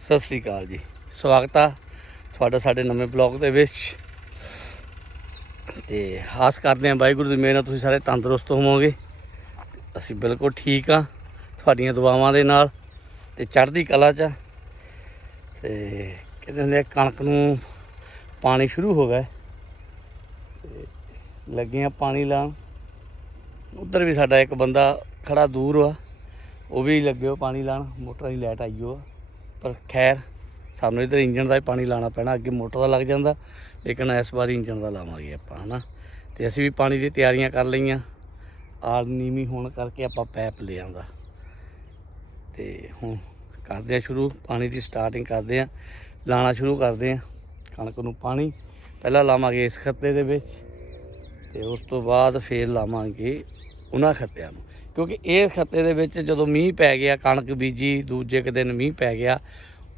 ਸਤਿ ਸ੍ਰੀ ਅਕਾਲ ਜੀ। ਸਵਾਗਤ ਆ ਤੁਹਾਡਾ ਸਾਡੇ ਨਵੇਂ ਬਲੌਗ ਦੇ ਵਿੱਚ। ਤੇ ਆਸ ਕਰਦੇ ਹਾਂ ਵਾਹਿਗੁਰੂ ਦੀ ਮਿਹਰ ਨਾਲ ਤੁਸੀਂ ਸਾਰੇ ਤੰਦਰੁਸਤ ਹੋਵੋਗੇ। ਅਸੀਂ ਬਿਲਕੁਲ ਠੀਕ ਆ ਤੁਹਾਡੀਆਂ ਦੁਆਵਾਂ ਦੇ ਨਾਲ ਤੇ ਚੜ੍ਹਦੀ ਕਲਾ 'ਚ ਆ। ਤੇ ਕਹਿੰਦੇ ਹੁੰਦੇ ਆ, ਕਣਕ ਨੂੰ ਪਾਣੀ ਸ਼ੁਰੂ ਹੋ ਗਿਆ। ਤੇ ਲੱਗੇ ਆ ਪਾਣੀ ਲਾਉਣ। ਉਧਰ ਵੀ ਸਾਡਾ ਇੱਕ ਬੰਦਾ ਖੜਾ ਦੂਰ ਆ ਉਹ ਵੀ ਲੱਗਿਓ ਪਾਣੀ ਲਾਣ ਮੋਟਰ ਦੀ ਲਾਈਟ ਆਈਓ ਆ। ਪਰ ਖੈਰ ਸਾਨੂੰ ਇਧਰ ਇੰਜਨ ਦਾ ਹੀ ਪਾਣੀ ਲਾਣਾ ਪੈਣਾ, ਅੱਗੇ ਮੋਟਰ ਦਾ ਲੱਗ ਜਾਂਦਾ, ਲੇਕਿਨ ਇਸ ਵਾਰ ਇੰਜਨ ਦਾ ਲਾਵਾਂਗੇ ਆਪਾਂ, ਹਨਾ? ਤੇ ਅਸੀਂ ਵੀ ਪਾਣੀ ਦੀ ਤਿਆਰੀਆਂ ਕਰ ਲਈਆਂ। ਆਲ ਨੀਵੀਂ ਹੋਣ ਕਰਕੇ ਆਪਾਂ ਪੈਪ ਲੈ ਆਂਦਾ। ਤੇ ਹੁਣ ਕਰਦੇ ਆ ਸ਼ੁਰੂ, ਪਾਣੀ ਦੀ ਸਟਾਰਟਿੰਗ ਕਰਦੇ ਆ ਲਾਣਾ ਸ਼ੁਰੂ ਕਰਦੇ ਆ ਕਣਕ ਨੂੰ ਪਾਣੀ। ਪਹਿਲਾਂ ਲਾਵਾਂਗੇ ਇਸ ਖੱਤੇ ਦੇ ਵਿੱਚ, ਤੇ ਉਸ ਤੋਂ ਬਾਅਦ ਫੇਰ ਲਾਵਾਂਗੇ ਉਹਨਾਂ ਖੱਤਿਆਂ ਨੂੰ। ਕਿਉਂਕਿ ਇਹ ਖੱਤੇ ਦੇ ਵਿੱਚ ਜਦੋਂ ਮੀਂਹ ਪੈ ਗਿਆ, ਕਣਕ ਬੀਜੀ, ਦੂਜੇ ਕੁ ਦਿਨ ਮੀਂਹ ਪੈ ਗਿਆ,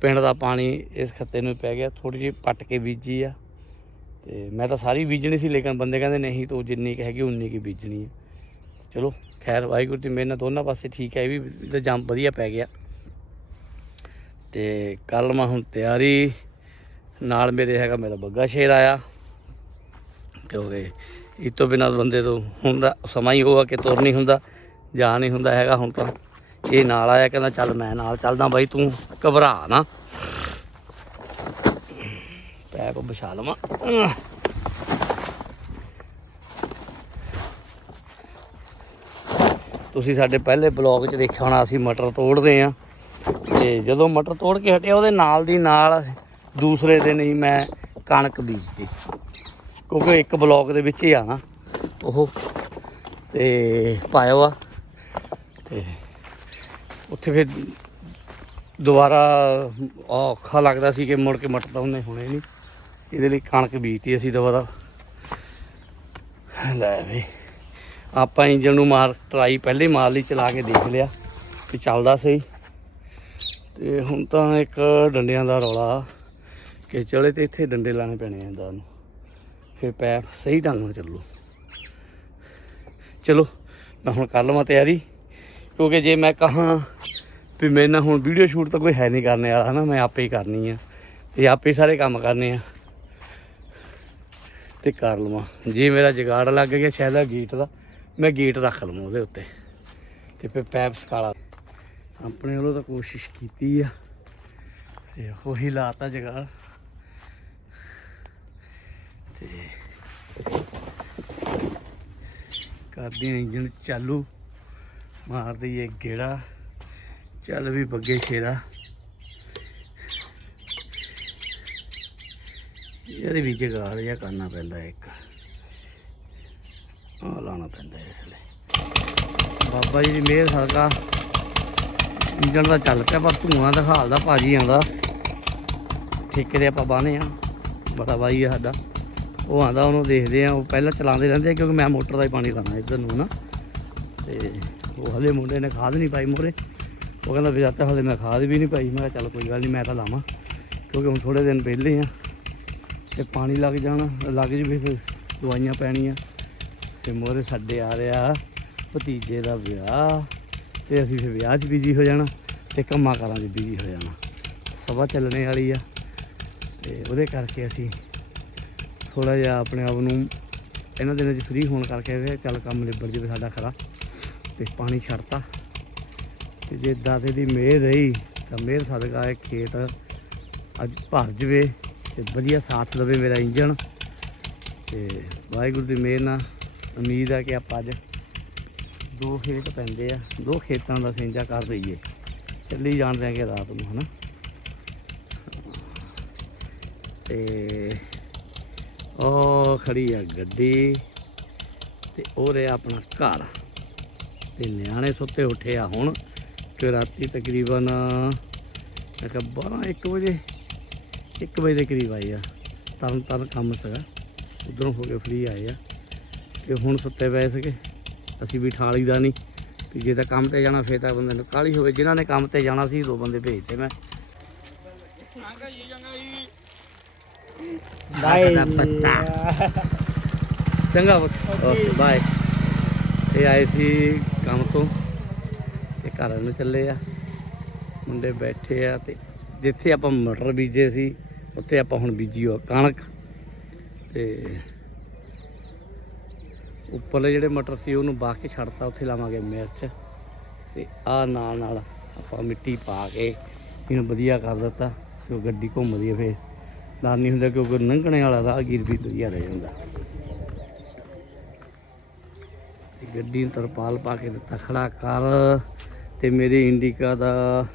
ਪਿੰਡ ਦਾ ਪਾਣੀ ਇਸ ਖੱਤੇ ਨੂੰ ਪੈ ਗਿਆ ਥੋੜੀ ਜਿਹੀ ਪੱਟ ਕੇ ਬੀਜੀ ਆ। ਤੇ ਮੈਂ ਤਾਂ ਸਾਰੀ ਬੀਜਣੀ ਸੀ, ਲੇਕਿਨ ਬੰਦੇ ਕਹਿੰਦੇ ਨਹੀਂ ਤੂੰ ਜਿੰਨੀ ਕੁ ਹੈਗੀ ਉਨੀ ਕੀ ਬੀਜਣੀ ਹੈ ਚਲੋ, ਖੈਰ, ਵਾਹਿਗੁਰੂ ਦੀ ਮਿਹਰ ਨਾਲ ਦੋਨਾਂ ਪਾਸੇ ਠੀਕ ਹੈ, ਇਹ ਵੀ ਤਾਂ ਜੰਮ ਵਧੀਆ ਪੈ ਗਿਆ। ਤੇ ਕੱਲ ਮੈਂ ਹੁਣ ਤਿਆਰੀ, ਨਾਲ ਮੇਰੇ ਹੈਗਾ ਮੇਰਾ ਬੱਗਾ ਸ਼ੇਰ ਆਇਆ। ਕਿਉਂਕਿ ਇਹ ਤੋਂ ਬਿਨਾਂ ਬੰਦੇ ਤੋਂ ਹੁੰਦਾ, ਸਮਾਂ ਹੀ ਹੋਆ ਕਿ ਤੁਰ ਨਹੀਂ ਹੁੰਦਾ। ਜਾ ਨਹੀਂ ਹੁੰਦਾ ਹੈਗਾ ਹੁਣ ਤਾਂ। ਇਹ ਨਾਲ ਆਇਆ, ਕਹਿੰਦਾ ਚੱਲ ਮੈਂ ਨਾਲ ਚੱਲਦਾ ਬਾਈ, ਤੂੰ ਘਬਰਾ ਨਾ। ਪੈਪ ਵਿਛਾ ਲਵਾਂ। ਤੁਸੀਂ ਸਾਡੇ ਪਹਿਲੇ ਬਲੌਗ 'ਚ ਦੇਖਿਆ ਹੋਣਾ, ਅਸੀਂ ਮਟਰ ਤੋੜਦੇ ਆ। ਤੇ ਜਦੋਂ ਮਟਰ ਤੋੜ ਕੇ ਹਟਿਆ, ਉਹਦੇ ਨਾਲ ਦੀ ਨਾਲ ਦੂਸਰੇ ਦਿਨ ਹੀ ਮੈਂ ਕਣਕ ਬੀਜਤੀ। ਕਿਉਂਕਿ ਇੱਕ ਬਲੌਗ ਦੇ ਵਿੱਚ ਹੀ ਆ ਨਾ, ਉਹ। ਤੇ ਪਾਇਆ ਵਾ ਤੇ ਉੱਥੇ ਫਿਰ ਦੁਬਾਰਾ ਔਖਾ ਲੱਗਦਾ ਸੀ ਕਿ ਮੁੜ ਕੇ ਮਟਰ ਤਾਂ ਉਹਨੇ ਹੋਣੇ ਨਹੀਂ। ਇਹਦੇ ਲਈ ਕਣਕ ਬੀਜਤੀ ਅਸੀਂ ਦੁਬਾਰਾ ਲੈ ਵੀ, ਆਪਾਂ ਇੰਜਨ ਨੂੰ ਮਾਰ, ਟਰਾਈ ਪਹਿਲੇ ਮਾਰ ਲਈ, ਚਲਾ ਕੇ ਦੇਖ ਲਿਆ ਕਿ ਚੱਲਦਾ ਸਹੀ। ਤੇ ਹੁਣ ਤਾਂ ਇੱਕ ਡੰਡਿਆਂ ਦਾ ਰੌਲਾ ਕਿ ਚਲੇ ਤੇ ਇੱਥੇ ਡੰਡੇ ਲਾਣੇ ਪੈਣੇ ਆ ਇਹਦਾ ਨੂੰ। ਫਿਰ ਪੈਪ ਸਹੀ ਢੰਗ ਨਾਲ ਚੱਲੂ। ਚਲੋ, ਮੈਂ ਹੁਣ ਕਰ ਲਵਾਂ ਤਿਆਰੀ। ਕਿਉਂਕਿ ਜੇ ਮੈਂ ਕਹਾਂ ਵੀ ਮੇਰੇ ਨਾਲ ਹੁਣ ਵੀਡੀਓ ਸ਼ੂਟ ਤਾਂ ਕੋਈ ਹੈ ਨਹੀਂ ਕਰਨੇ ਵਾਲਾ, ਹਨਾ? ਮੈਂ ਆਪੇ ਹੀ ਕਰਨੀ ਆ। ਤੇ ਆਪੇ ਸਾਰੇ ਕੰਮ ਕਰਨੇ ਆ। ਤੇ ਕਰ ਲਵਾਂ। ਜੇ ਮੇਰਾ ਜਗਾੜ ਲੱਗ ਗਿਆ ਸ਼ਾਇਦ ਆ ਗੇਟ ਦਾ, ਮੈਂ ਗੇਟ ਰੱਖ ਲਵਾਂ ਉਹਦੇ ਉੱਤੇ। ਤੇ ਫਿਰ ਪੈਪ ਸਕਾਲਾ। ਆਪਣੇ ਵੱਲੋਂ ਤਾਂ ਕੋਸ਼ਿਸ਼ ਕੀਤੀ ਆ। ਤੇ ਉਹੀ ਲਾਤਾ ਜਗਾੜ। ਤੇ ਕਰਦੇ ਹਾਂ ਇੰਜਨ ਚਾਲੂ। ਮਾਰ ਦਈਏ ਗੇੜਾ। ਚੱਲ ਵੀ ਬੱਗੇ ਸ਼ੇਰਾ। ਇਹਦੇ ਵਿੱਚ ਜਗਾੜ ਜਿਹਾ ਕਰਨਾ ਪੈਂਦਾ ਇੱਕ। ਆ ਲਾਉਣਾ ਪੈਂਦਾ ਇਸ ਲਈ ਬਾਬਾ ਜੀ ਦੀ ਮਿਹਰ ਸਦਕਾ। ਇੰਜਨ ਦਾ ਚੱਲ ਪਿਆ, ਪਰ ਧੂਆਂ ਦਿਖਾਲਦਾ ਭਾਜੀ ਆਉਂਦਾ। ਠੇਕੇ ਦੇ ਆਪਾਂ ਬਾਹਨੇ ਆ। ਬੜਾ ਬਾਈ ਆ ਸਾਡਾ। ਉਹ ਆਂਦਾ ਉਹਨੂੰ ਦੇਖਦੇ ਆ। ਉਹ ਪਹਿਲਾਂ ਚਲਾਉਂਦੇ ਰਹਿੰਦੇ ਆ, ਕਿਉਂਕਿ ਮੈਂ ਮੋਟਰ ਦਾ ਹੀ ਪਾਣੀ ਲਾਣਾ ਇੱਧਰ ਨੂੰ ਨਾ। ਤੇ ਉਹ ਹਲੇ ਮੁੰਡੇ ਨੇ ਖਾਦ ਨਹੀਂ ਪਾਈ ਮੋਰੇ ਉਹ ਕਹਿੰਦਾ ਵਿਜਾਤਾ ਹਲੇ ਮੈਂ ਖਾਦ ਵੀ ਨਹੀਂ ਪਾਈ। ਮੈਂ ਕਿਹਾ ਚੱਲ ਕੋਈ ਗੱਲ ਨਹੀਂ, ਮੈਂ ਤਾਂ ਲਾਵਾਂ। ਕਿਉਂਕਿ ਹੁਣ ਥੋੜੇ ਦਿਨ ਪਹਿਲੇ ਆ ਤੇ ਪਾਣੀ ਲੱਗ ਜਾਣਾ, ਲੱਗ ਜਵੇ ਫਿਰ ਦਵਾਈਆਂ ਪੈਣੀਆਂ। ਤੇ ਮੋਰੇ ਸਾਡੇ ਆ ਰਿਹਾ ਭਤੀਜੇ ਦਾ ਵਿਆਹ ਤੇ ਅਸੀਂ ਫਿਰ ਵਿਆਹ 'ਚ ਬਿਜ਼ੀ ਹੋ ਜਾਣਾ ਤੇ ਕੰਮਾਂ ਕਾਰਾਂ 'ਚ ਬਿਜ਼ੀ ਹੋ ਜਾਣਾ। ਸਭਾ ਚੱਲਣੇ ਵਾਲੀ ਆ ਤੇ ਉਹਦੇ ਕਰਕੇ ਅਸੀਂ ਥੋੜਾ ਜਿਹਾ ਆਪਣੇ ਆਪ ਨੂੰ ਇਹਨਾਂ ਦਿਨਾਂ 'ਚ ਫ੍ਰੀ ਹੋਣ ਕਰਕੇ ਵੀ ਚੱਲ ਕੰਮ ਨਿਬੜ ਜਾਵੇ ਸਾਡਾ ਖਰਾ। ਤੇ ਪਾਣੀ ਛੱਡਤਾ। ਤੇ ਜੇ ਦਾਦੇ ਦੀ ਮਿਹਰ ਰਹੀ, ਤਾਂ ਮਿਹਰ ਸਦਕਾ ਇਹ ਖੇਤ ਅੱਜ ਭਰ ਜਵੇ ਤੇ ਵਧੀਆ ਸਾਥ ਦੇਵੇ ਮੇਰਾ ਇੰਜਣ। ਤੇ ਵਾਹਿਗੁਰੂ ਦੀ ਮਿਹਰ ਨਾਲ ਉਮੀਦ ਆ ਕਿ ਆਪਾਂ ਅੱਜ ਦੋ ਖੇਤ ਪੈਂਦੇ ਆ। ਦੋ ਖੇਤਾਂ ਦਾ ਸਿੰਜਾ ਕਰ ਦਈਏ ਚੱਲੀ ਜਾਣ ਆ ਰਾਤ ਨੂੰ, ਹਨਾ? ਤੇ ਉਹ ਖੜੀ ਆ ਗੱਡੀ ਤੇ ਉਹ ਰਿਹਾ ਆਪਣਾ ਘਰ। ਤੇ ਨਿਆਣੇ ਸੁੱਤੇ ਉੱਠੇ ਆ ਹੁਣ ਕਿ ਰਾਤੀ ਤਕਰੀਬਨ ਮੈਂ ਕਿਹਾ 12 1 ਵਜੇ 1 ਵਜੇ ਦੇ ਕਰੀਬ ਆਏ ਆ। ਤਰਨ ਤਰਨ ਕੰਮ ਸੀਗਾ ਉਧਰੋਂ ਹੋ ਕੇ ਫ੍ਰੀ ਆਏ ਆ। ਤੇ ਹੁਣ ਸੁੱਤੇ ਪਏ ਸੀਗੇ ਅਸੀਂ ਵੀ ਠਾਲੀ ਦਾ ਨਹੀਂ ਕਿ ਜੇ ਤਾਂ ਕੰਮ ਤੇ ਜਾਣਾ ਫੇਰ ਤਾਂ ਬੰਦੇ ਨੂੰ ਕਾਲੀ ਹੋਵੇ। ਜਿਨ੍ਹਾਂ ਨੇ ਕੰਮ ਤੇ ਜਾਣਾ ਸੀ ਦੋ ਬੰਦੇ ਭੇਜਤੇ ਮੈਂ। ਬਾਏ ਚੰਗਾ ਓਕੇ ਬਾਏ ਇਹ ਆਏ ਸੀ ਕੰਮ ਤੋਂ ਤੇ ਘਰ ਨੂੰ ਚੱਲੇ ਆ। ਮੁੰਡੇ ਬੈਠੇ ਆ ਤੇ ਜਿੱਥੇ ਆਪਾਂ ਮਟਰ ਬੀਜੇ ਸੀ, ਉੱਥੇ ਆਪਾਂ ਹੁਣ ਬੀਜੀ ਉਹ ਕਣਕ ਤੇ ਉੱਪਰਲੇ ਜਿਹੜੇ ਮਟਰ ਸੀ ਉਹਨੂੰ ਬਾਹ ਕੇ ਛੱਡਤਾ, ਉੱਥੇ ਲਾਵਾਂਗੇ ਮਿਰਚ ਤੇ ਆ ਨਾਲ ਨਾਲ ਆਪਾਂ ਮਿੱਟੀ ਪਾ ਕੇ ਇਹਨੂੰ ਵਧੀਆ ਕਰ ਦਿੱਤਾ ਕਿ ਉਹ ਗੱਡੀ ਘੁੰਮਦੀ ਹੈ ਫੇਰ। ਡਰ ਨਹੀਂ ਹੁੰਦਾ ਕਿਉਂਕਿ ਲੰਘਣੇ ਵਾਲਾ ਰਾਹਗੀਰ ਵੀ ਵਧੀਆ ਰਹਿ ਜਾਂਦਾ ਤੇ ਗੱਡੀ ਨੂੰ ਤਰਪਾਲ ਪਾ ਕੇ ਦਿੱਤਾ ਖੜਾ ਕਰ ਤੇ ਮੇਰੇ ਇੰਡੀਕਾ ਦਾ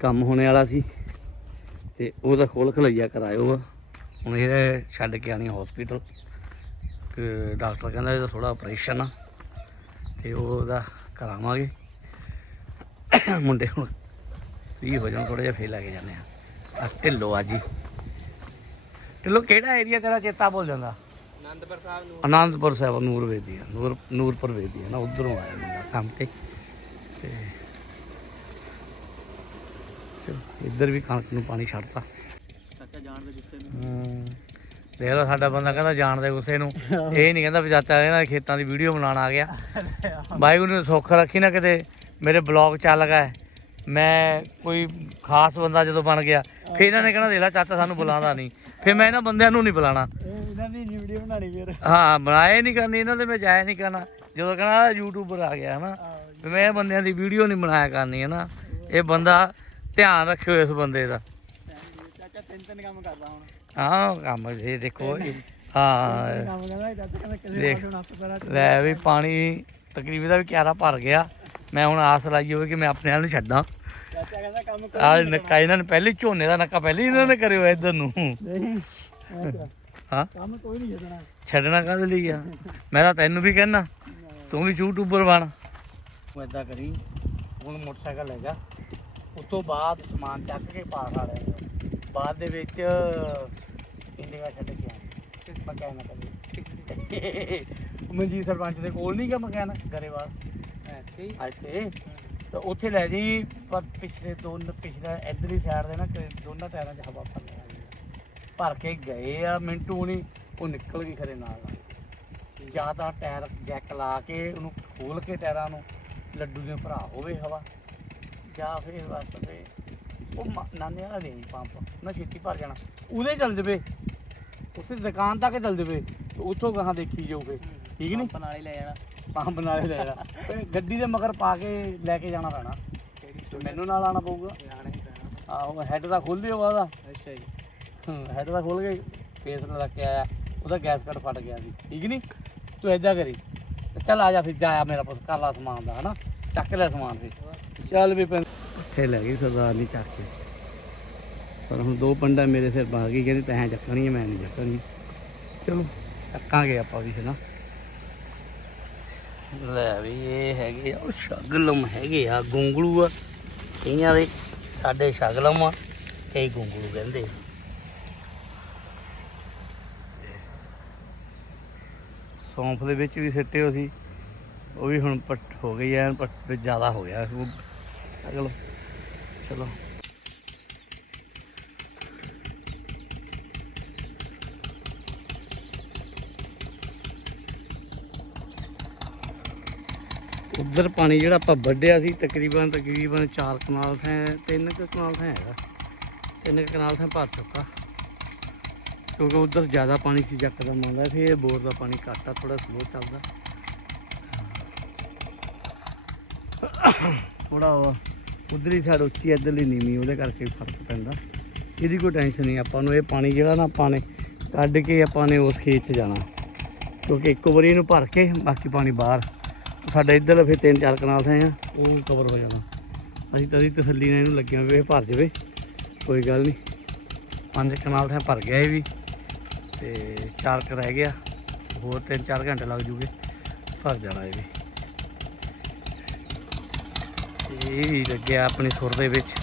ਕੰਮ ਹੋਣੇ ਵਾਲਾ ਸੀ ਤੇ ਉਹਦਾ ਖੋਲ ਖਲਈਆ ਕਰਾਇਓ ਆ। ਹੁਣ ਇਹ ਛੱਡ ਕੇ ਆਣੀ ਹਸਪੀਟਲ ਕਿ ਡਾਕਟਰ ਕਹਿੰਦਾ ਇਹਦਾ ਥੋੜਾ ਆਪਰੇਸ਼ਨ ਆ। ਤੇ ਉਹਦਾ ਕਰਾਵਾਂਗੇ। ਮੁੰਡੇ ਹੁਣ ਵੀ ਹੋ ਜਾਣ ਥੋੜਾ ਜਿਹਾ ਫੇਰ ਲੈ ਕੇ ਜਾਂਦੇ ਆ। ਆ ਢਿੱਲੋ ਆ ਜੀ। ਢਿੱਲੋ ਕਿਹੜਾ ਏਰੀਆ ਤੇਰਾ ਚੇਤਾ ਭੁੱਲ ਜਾਂਦਾ? ਆਨੰਦਪੁਰ ਸਾਹਿਬ ਨੂੰ ਆਨੰਦਪੁਰ ਸਾਹਿਬ ਨੂਰ ਵੇਦੀ ਆ ਨੂਰ ਨੂਰਪੁਰ ਵੇਦੀ ਆ ਨਾ ਉਧਰੋਂ ਆਇਆ ਮੁੰਡਾ ਕੰਮ ਤੇ। ਤੇ ਚਲੋ ਇੱਧਰ ਵੀ ਕਣਕ ਨੂੰ ਪਾਣੀ ਛੱਡਤਾ। ਚਾਚਾ ਜਾਣ ਦੇ ਗੁੱਸੇ ਨੂੰ। ਹੂੰ। ਦੇਖ ਲਓ ਸਾਡਾ ਬੰਦਾ ਕਹਿੰਦਾ ਜਾਣਦੇ ਗੁੱਸੇ ਨੂੰ। ਇਹ ਨਹੀਂ ਕਹਿੰਦਾ ਵੀ ਚਾਚਾ ਇਹਨਾਂ ਦੇ ਖੇਤਾਂ ਦੀ ਵੀਡੀਓ ਬਣਾਉਣ ਆ ਗਿਆ। ਵਾਹਿਗੁਰੂ ਨੇ ਸੁੱਖ ਰੱਖੀ ਨਾ ਕਿਤੇ ਮੇਰੇ ਬਲੌਗ ਚੱਲ ਗਿਆ। ਮੈਂ ਕੋਈ ਖਾਸ ਬੰਦਾ ਜਦੋਂ ਬਣ ਗਿਆ ਫਿਰ ਇਹਨਾਂ ਨੇ ਕਹਿਣਾ ਦੇਖ ਲੈ ਚਾਚਾ ਸਾਨੂੰ ਬੁਲਾਉਂਦਾ ਨਹੀਂ। ਫਿਰ ਮੈਂ ਇਹਨਾਂ ਬੰਦਿਆਂ ਨੂੰ ਨਹੀਂ ਬੁਲਾਣਾ ਇਹਨਾਂ ਦੀ ਵੀਡੀਓ ਬਣਾਣੀ ਫਿਰ। ਹਾਂ ਬਣਾਏ ਨਹੀਂ ਕਰਨੀ ਇਹਨਾਂ ਦੇ ਮੈਂ ਜਾਇਆ ਨਹੀਂ ਕਰਨਾ। ਜਦੋਂ ਕਹਣਾ ਯੂਟਿਊਬਰ ਆ ਗਿਆ ਹਨਾ। ਮੈਂ ਬੰਦਿਆਂ ਦੀ ਵੀਡੀਓ ਨਹੀਂ ਬਣਾਇਆ ਕਰਨੀ ਹੈ ਨਾ ਇਹ ਬੰਦਾ ਧਿਆਨ ਰੱਖਿਓ ਇਸ ਬੰਦੇ ਦਾ। ਚਾਚਾ ਤਿੰਨ ਤਿੰਨ ਕੰਮ ਕਰਦਾ ਹੁਣ। ਹਾਂ ਕੰਮ ਇਹ ਦੇਖੋ ਹਾਂ। ਲੈ ਵੀ ਪਾਣੀ ਤਕਰੀਬਨ ਦਾ ਵੀ ਕਿਆਰਾ ਭਰ ਗਿਆ। ਮੈਂ ਹੁਣ ਆਸ ਲਾਈ ਹੋਵੇ ਕਿ ਮੈਂ ਆਪਣੇ ਆਪ ਨੂੰ ਛੱਡਾਂ। ਚਾਚਾ ਕਹਿੰਦਾ ਕੰਮ ਕਰ। ਆਹ ਨੱਕਾ ਇਹਨਾਂ ਨੇ ਪਹਿਲੇ ਝੋਨੇ ਦਾ ਨੱਕਾ ਪਹਿਲੇ ਇਹਨਾਂ ਨੇ ਕਰਿਓ ਇੱਧਰ ਨੂੰ। ਹਾਂ? ਕੰਮ ਕੋਈ ਨਹੀਂ ਛੱਡਣਾ। ਛੱਡਣਾ ਕਾਹਦੇ ਲਈ ਆ? ਮੈਂ ਤਾਂ ਤੈਨੂੰ ਵੀ ਕਹਿਣਾ ਤੂੰ ਵੀ ਯੂਟਿਊਬਰ ਬਣ। ਤੂੰ ਏਦਾਂ ਕਰੀ ਹੁਣ ਮੋਟਰਸਾਈਕਲ ਲੈ ਜਾ। ਉਸ ਤੋਂ ਬਾਅਦ ਸਮਾਨ ਚੱਕ ਕੇ ਪਾਰ ਆ ਲੈ ਬਾਅਦ ਦੇ ਵਿੱਚ ਇੰਡੀਆ ਛੱਡ ਕੇ ਆ। ਮਕੈਨ ਕਰੀ ਮਨਜੀਤ ਸਰਪੰਚ ਦੇ ਕੋਲ ਨਹੀਂ ਗਾ ਮਕੈਨ ਗਰੇਵਾਲ। ਇੱਥੇ ਇੱਥੇ। ਤਾਂ ਉੱਥੇ ਲੈ ਜੀ ਪਰ ਪਿਛਲੇ ਦੋ ਪਿਛਲੇ ਇਧਰਲੀ ਸਾਈਡ ਦੇ ਨਾ ਕਿ ਦੋਨਾਂ ਟਾਇਰਾਂ 'ਚ ਹਵਾ ਭਰ ਲਿਆ ਭਰ ਕੇ ਗਏ ਆ ਮਿੰਟੂ ਨਹੀਂ ਉਹ ਨਿਕਲ ਗਈ ਖਰੇ ਨਾਲ ਜਾਂ ਤਾਂ ਟਾਇਰ ਜੈਕ ਲਾ ਕੇ ਉਹਨੂੰ ਖੋਲ ਕੇ ਟਾਇਰਾਂ ਨੂੰ ਲੱਡੂ ਦੇ ਭਰਾ ਹੋਵੇ ਹਵਾ। ਜਾਂ ਫਿਰ ਬਸ ਤੇ ਉਹ ਨਾਨੇ ਵਾਲਾ ਦੇ ਪੰਪ। ਨਾ ਛੇਤੀ ਭਰ ਜਾਣਾ। ਉਹਦੇ ਚੱਲ ਜਵੇ। ਉੱਥੇ ਦੁਕਾਨ ਤੱਕ ਚੱਲ ਜਵੇ। ਉੱਥੋਂ ਗਾਹਾਂ ਦੇਖੀ ਜਾਓਗੇ ਠੀਕ ਨਹੀਂ? ਪੰਪ ਨਾਲ ਲੈ ਜਾਣਾ। ਪੰਪ ਨਾਲੇ ਲੈ ਜਾ ਤੇ ਗੱਡੀ ਦੇ ਮਗਰ ਪਾ ਕੇ ਲੈ ਕੇ ਜਾਣਾ ਪੈਣਾ। ਮੈਨੂੰ ਨਾਲ ਆਣਾ ਪਊਗਾ। ਜਾਣਾ ਆਹੋ ਹੈੱਡ ਦਾ ਖੋਲ ਦਿਓ ਉਹਦਾ ਅੱਛਾ ਜੀ। ਹੈੱਡ ਦਾ ਖੋਲ ਕੇ ਫੇਸ ਲੱਗ ਕੇ ਆਇਆ। ਉਹਦਾ ਗੈਸ ਕੱਟ ਫਟ ਗਿਆ ਸੀ ਠੀਕ ਨਹੀਂ ਤੂੰ ਏਦਾਂ ਕਰੀ। ਚੱਲ ਆ ਜਾ ਫਿਰ ਜਾਇਆ ਮੇਰਾ ਪੁੱਤ ਕਰ ਲਾ ਸਮਾਨ ਦਾ ਹਨਾ? ਚੱਕ ਲੈ ਸਮਾਨ ਫਿਰ। ਚੱਲ ਵੀ ਪਿੰਡ ਉੱਥੇ ਲੈ ਗਈ ਸਰਦਾਰ ਨਹੀਂ ਚੱਕ ਕੇ। ਪਰ ਹੁਣ ਦੋ ਪੰਡਾ ਮੇਰੇ ਸਿਰ ਪਾ ਗਈ ਕਹਿੰਦੀ ਤੈਂ ਚੱਕਣੀ ਹੈ ਮੈਂ ਨਹੀਂ ਚੱਕਣੀ ਚਲੋ ਚੱਕਾਂਗੇ ਆਪਾਂ ਵੀ ਹਨਾ? ਲੈ ਵੀ ਇਹ ਹੈਗੇ ਆ ਸ਼ਗਲਮ ਹੈਗੇ ਆ ਗੁੰਗਲੂ ਆ। ਕਈਆਂ ਦੇ ਸਾਡੇ ਸ਼ਗਲਮ ਆ ਕਈ ਗੁੰਗਲੂ ਕਹਿੰਦੇ ਸੌਂਫ ਦੇ ਵਿੱਚ ਵੀ ਸਿੱਟੇ ਹੋ ਸੀ। ਉਹ ਵੀ ਹੁਣ ਪੱਟ ਹੋ ਗਈ ਐਨ, ਪੱਟ ਜ਼ਿਆਦਾ ਹੋ ਗਿਆ। ਉਹ ਅਗਲੋ, ਚਲੋ। ਉਧਰ ਪਾਣੀ ਜਿਹੜਾ ਆਪਾਂ ਵੱਢਿਆ ਸੀ, ਤਕਰੀਬਨ ਤਕਰੀਬਨ 4 ਕਨਾਲ ਹੈ ਤਿੰਨ ਕੁ ਕਨਾਲ ਹੈ ਹੈਗਾ। ਤਿੰਨ ਕੁ ਕਨਾਲ ਹੈ ਭਰ ਚੁੱਕਾ। ਕਿਉਂਕਿ ਉਧਰ ਜ਼ਿਆਦਾ ਪਾਣੀ ਸੀ ਜੱਕਦਮ ਆਉਂਦਾ ਫਿਰ ਇਹ ਬੋਰ ਦਾ ਪਾਣੀ ਘੱਟ ਆ ਥੋੜਾ ਸਲੋ ਚੱਲਦਾ। ਥੋੜਾ ਉਧਰਲੀ ਸਾਈਡ ਉੱਚੀ ਇੱਧਰਲੀ ਨੀਵੀਂ, ਉਹਦੇ ਕਰਕੇ ਫ਼ਰਕ ਪੈਂਦਾ। ਇਹਦੀ ਕੋਈ ਟੈਨਸ਼ਨ ਨਹੀਂ, ਆਪਾਂ ਨੂੰ ਇਹ ਪਾਣੀ ਜਿਹੜਾ ਨਾ ਆਪਾਂ ਨੇ ਕੱਢ ਕੇ ਆਪਾਂ ਨੇ ਉਸ ਖੇਤ 'ਚ ਜਾਣਾ। ਕਿਉਂਕਿ ਇੱਕੋ ਵਾਰੀ ਇਹਨੂੰ ਭਰ ਕੇ, ਬਾਕੀ ਪਾਣੀ ਬਾਹਰ। ਸਾਡਾ ਇੱਧਰ ਫਿਰ ਤਿੰਨ ਚਾਰ ਕਨਾਲ ਹੈ ਆ, ਉਹ ਕਵਰ ਹੋ ਜਾਣਾ। ਅਸੀਂ ਤਾਂ ਤਸੱਲੀ ਨਾਲ ਇਹਨੂੰ ਲੱਗਿਆ ਵੀ ਇਹ ਭਰ ਜਾਵੇ, ਕੋਈ ਗੱਲ ਨਹੀਂ। ਪੰਜ ਕਨਾਲ ਹੈ ਭਰ ਗਿਆ ਇਹ ਵੀ। ਤੇ ਚਾਰ ਕ ਰਹਿ ਗਿਆ, ਹੋਰ ਤਿੰਨ ਚਾਰ ਘੰਟੇ ਲੱਗ ਜੂਗੇ, ਭਰ ਜਾਣਾ ਇਹ ਵੀ। ਇਹ ਵੀ ਲੱਗਿਆ ਆਪਣੀ ਸੁਰ ਦੇ ਵਿੱਚ।